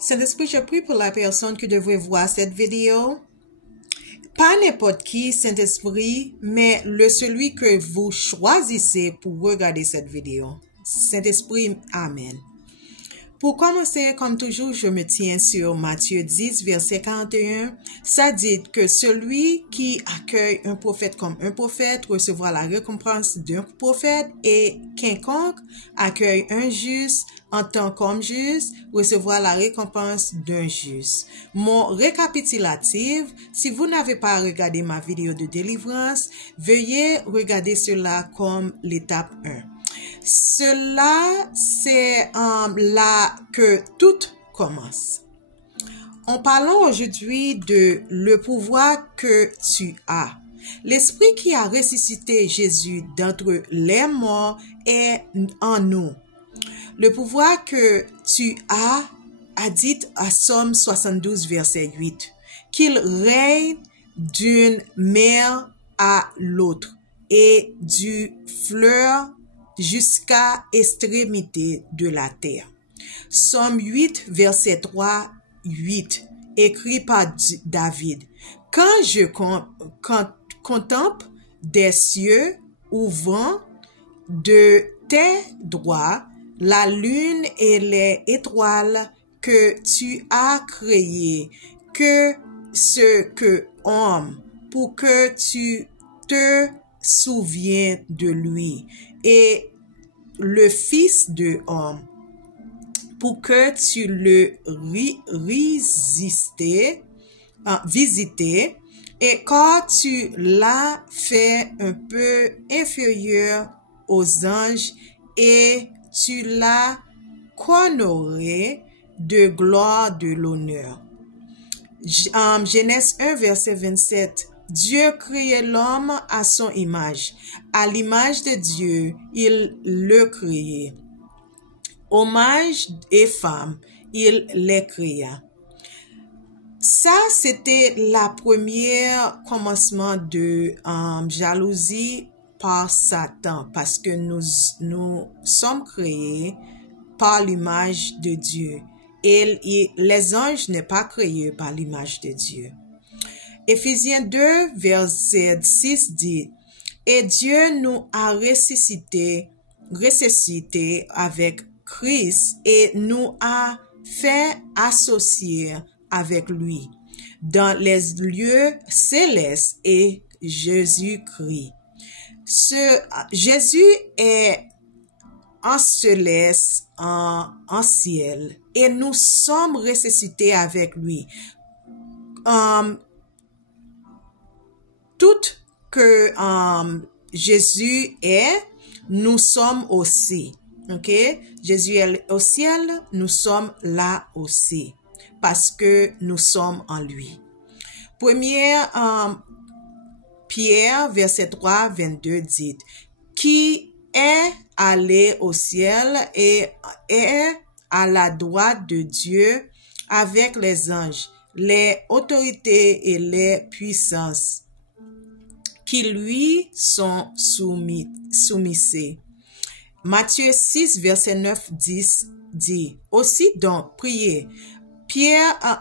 Saint-Esprit, je prie pour la personne qui devrait voir cette vidéo. Pas n'importe qui, Saint-Esprit, mais celui que vous choisissez pour regarder cette vidéo. Saint-Esprit, Amen. Pour commencer, comme toujours, je me tiens sur Matthieu 10, verset 41. Ça dit que celui qui accueille un prophète comme un prophète recevra la récompense d'un prophète et quiconque accueille un juste en tant qu'homme juste recevra la récompense d'un juste. Mon récapitulatif, si vous n'avez pas regardé ma vidéo de délivrance, veuillez regarder cela comme l'étape 1. Cela, c'est là que tout commence. En parlant aujourd'hui de le pouvoir que tu as. L'Esprit qui a ressuscité Jésus d'entre les morts est en nous. Le pouvoir que tu as dit à Somme 72, verset 8, qu'il règne d'une mer à l'autre et du fleuve jusqu'à extrémité de la terre. Somme 8, verset 3, 8, écrit par David. Quand je contemple des cieux ouvrant de tes droits, la lune et les étoiles que tu as créées, que ce que homme, pour que tu te souviens de lui, et le Fils de homme, pour que tu le visites, et quand tu l'as fait un peu inférieur aux anges, et tu l'as honoré de gloire de l'honneur. Genèse 1, verset 27. Dieu créait l'homme à son image. À l'image de Dieu, il le créait. Hommage et femme, il les créa. Ça, c'était la première commencement de jalousie par Satan, parce que nous sommes créés par l'image de Dieu. Et les anges n'est pas créés par l'image de Dieu. Éphésiens 2, verset 6 dit, « Et Dieu nous a ressuscité avec Christ et nous a fait associer avec lui dans les lieux célestes et Jésus-Christ. » Jésus est en céleste, en ciel, et nous sommes ressuscités avec lui. Tout que Jésus est, nous sommes aussi. Ok? Jésus est au ciel, nous sommes là aussi, parce que nous sommes en lui. Première Pierre, verset 3, 22 dit, qui est allé au ciel et est à la droite de Dieu avec les anges, les autorités et les puissances qui lui sont soumises. Matthieu 6, verset 9, 10 dit, aussi donc, priez,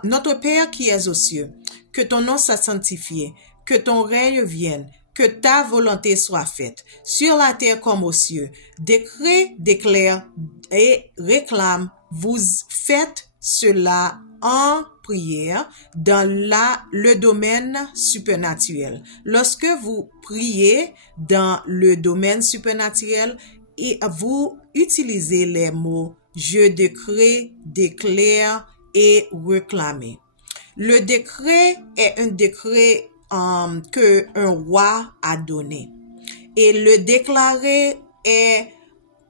notre Père qui es aux cieux, que ton nom soit sanctifié, que ton règne vienne, que ta volonté soit faite, sur la terre comme aux cieux. Déclare et réclame, vous faites cela en prière dans le domaine supernaturel. Lorsque vous priez dans le domaine supernaturel, et vous utilisez les mots je décrète, déclare et réclamer. Le décret est un décret que un roi a donné. Et le déclarer est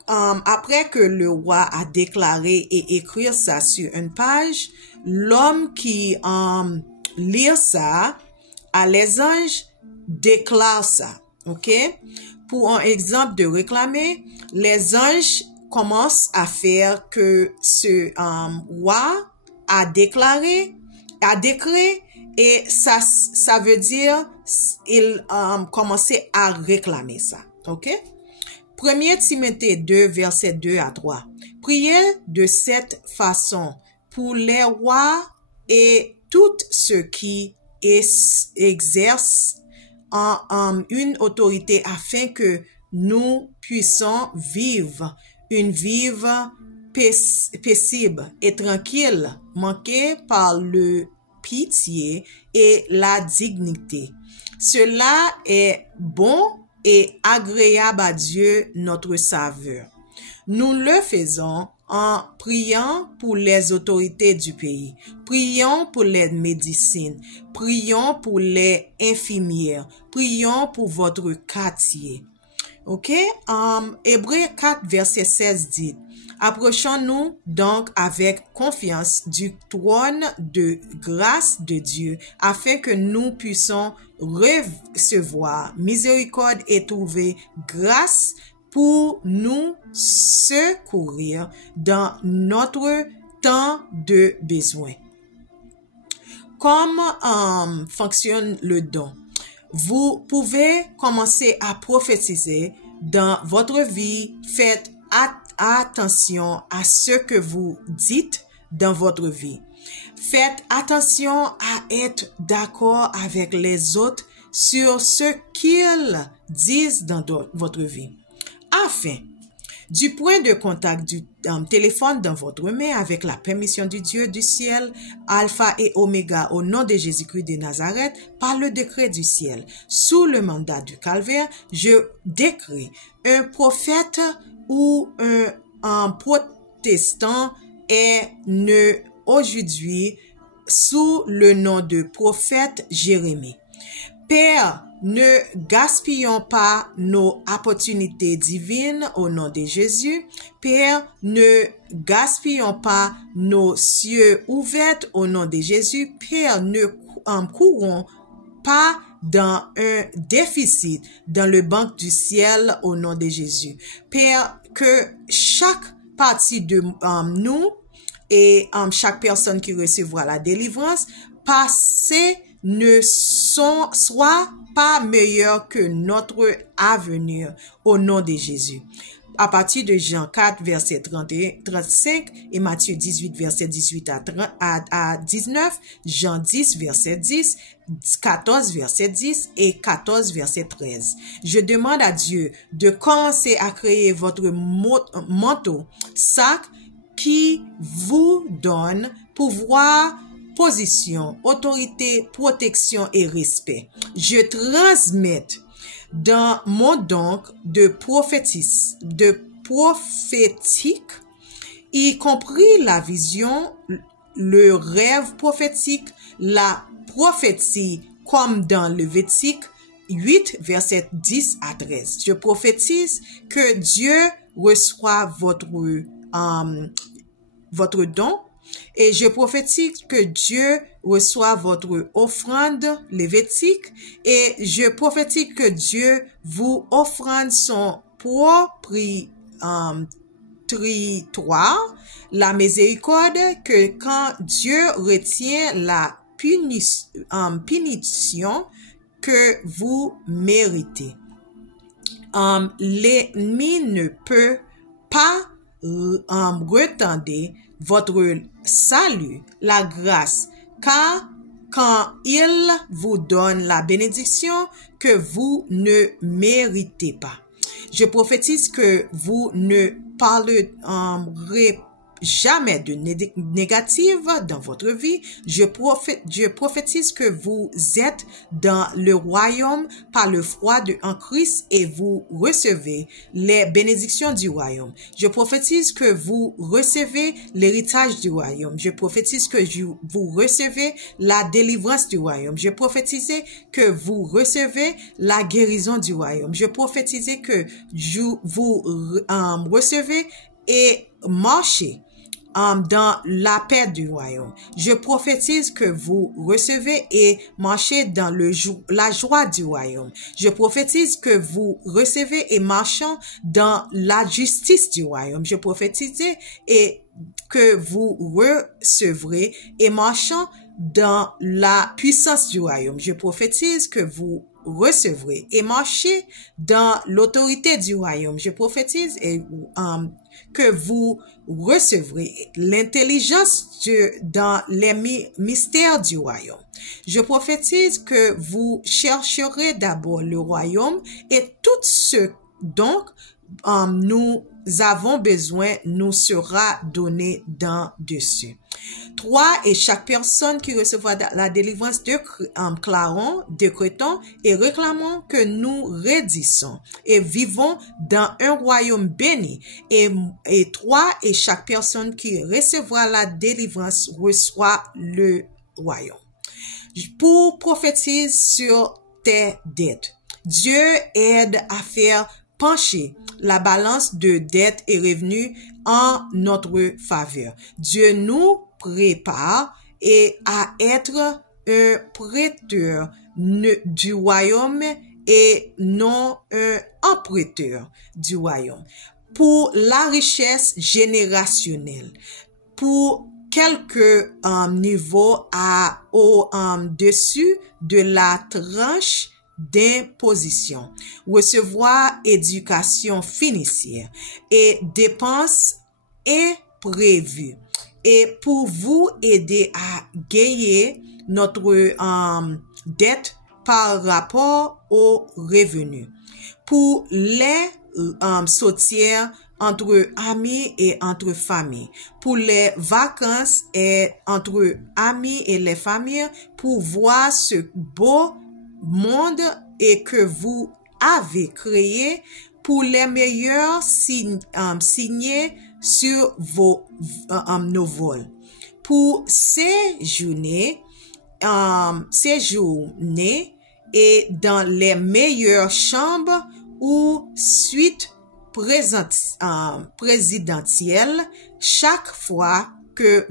après que le roi a déclaré et écrit ça sur une page, l'homme qui lit ça à les anges déclare ça. Ok? Pour un exemple de réclamer, les anges commencent à faire que ce roi a déclaré, a décret, et ça veut dire il commençait à réclamer ça. Ok? 1 Timothée 2, verset 2 à 3. Priez de cette façon pour les rois et tout ceux qui exercent une autorité afin que nous puissions vivre une vie paisible et tranquille, marquée par le pitié et la dignité. Cela est bon et agréable à Dieu notre Sauveur. Nous le faisons en priant pour les autorités du pays, prions pour les médecines, prions pour les infirmières, prions pour votre quartier. Ok? Hébreux 4, verset 16 dit, approchons-nous donc avec confiance du trône de grâce de Dieu, afin que nous puissions recevoir miséricorde et trouver grâce pour nous secourir dans notre temps de besoin. Comment fonctionne le don? Vous pouvez commencer à prophétiser dans votre vie. Faites attention à ce que vous dites dans votre vie. Faites attention à être d'accord avec les autres sur ce qu'ils disent dans votre vie. Afin, du point de contact du téléphone dans votre main avec la permission du Dieu du ciel, Alpha et Oméga, au nom de Jésus-Christ de Nazareth, par le décret du ciel, sous le mandat du calvaire, je décris un prophète ou un protestant est né aujourd'hui sous le nom de prophète Jérémie. Père, ne gaspillons pas nos opportunités divines au nom de Jésus. Père, ne gaspillons pas nos cieux ouverts au nom de Jésus. Père, ne courons pas dans un déficit dans le banque du ciel au nom de Jésus. Père, que chaque partie de nous et chaque personne qui recevra la délivrance, passé ne soit pas meilleur que notre avenir au nom de Jésus. À partir de Jean 4, verset 35 et Matthieu 18, verset 18 à 19, Jean 10, verset 10, 14, verset 10 et 14, verset 13. Je demande à Dieu de commencer à créer votre manteau, sac qui vous donne pouvoir, position, autorité, protection et respect. Je transmets dans mon don de prophétique, y compris la vision, le rêve prophétique, la prophétie comme dans Lévitique 8, verset 10 à 13. Je prophétise que Dieu reçoit votre don. Et je prophétise que Dieu reçoit votre offrande lévitique et je prophétise que Dieu vous offrande son propre territoire, la miséricorde, que quand Dieu retient la punition que vous méritez. L'ennemi ne peut pas retenter votre salut, la grâce, car quand il vous donne la bénédiction que vous ne méritez pas. Je prophétise que vous ne parlerez jamais de négative dans votre vie. Je prophétise que vous êtes dans le royaume par le foi en Christ et vous recevez les bénédictions du royaume. Je prophétise que vous recevez l'héritage du royaume. Je prophétise que vous recevez la délivrance du royaume. Je prophétise que vous recevez la guérison du royaume. Je prophétise que vous recevez et marchez dans la paix du royaume. Je prophétise que vous recevez et marchez dans la joie du royaume. Je prophétise que vous recevez et marchez dans la justice du royaume. Je prophétise et que vous recevrez et marchez dans la puissance du royaume. Je prophétise que vous recevrez et marchez dans l'autorité du royaume. Je prophétise et que vous recevrez l'intelligence dans les mystères du royaume. Je prophétise que vous chercherez d'abord le royaume et tout ce dont nous avons besoin nous sera donné dans dessus. 3. Et chaque personne qui recevra la délivrance déclarons, décrétons et réclamons que nous rédissons et vivons dans un royaume béni. Et 3. Et chaque personne qui recevra la délivrance reçoit le royaume. Pour prophétiser sur tes dettes, Dieu aide à faire pencher la balance de dettes et revenus en notre faveur. Dieu nous prépare à être un prêteur du royaume et non un emprunteur du royaume. Pour la richesse générationnelle, pour quelques niveaux au-dessus de la tranche d'imposition, recevoir éducation financière et dépenses est prévu. Et pour vous aider à gagner notre dette par rapport aux revenus. Pour les sortir entre amis et entre familles. Pour les vacances et entre amis et les familles. Pour voir ce beau monde et que vous avez créé pour les meilleurs signés sur nos vols. Pour séjourner et dans les meilleures chambres ou suites présidentielles chaque fois que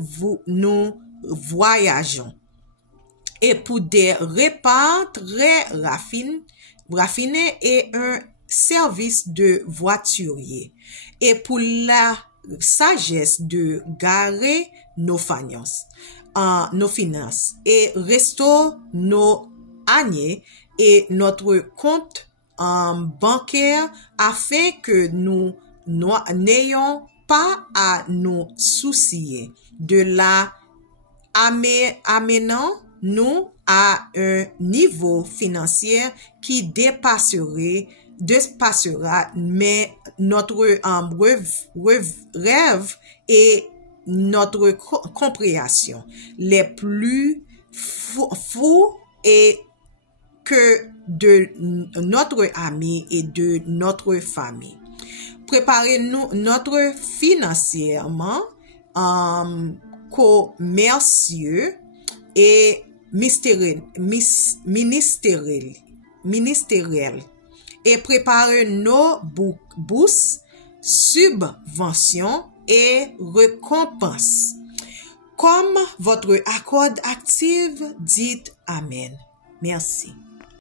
nous voyageons. Et pour des repas très raffinés et un service de voiturier. Et pour la sagesse de garer nos finances et restaure nos années et notre compte bancaire afin que nous n'ayons pas à nous soucier de la amenant nous à un niveau financier qui dépassera mais notre rêve et notre compréhension les plus fous et que de notre ami et de notre famille. Préparez-nous notre financièrement, commercieux et ministériel et préparer nos bourses, subventions et récompenses. Comme votre accord active, dites Amen. Merci.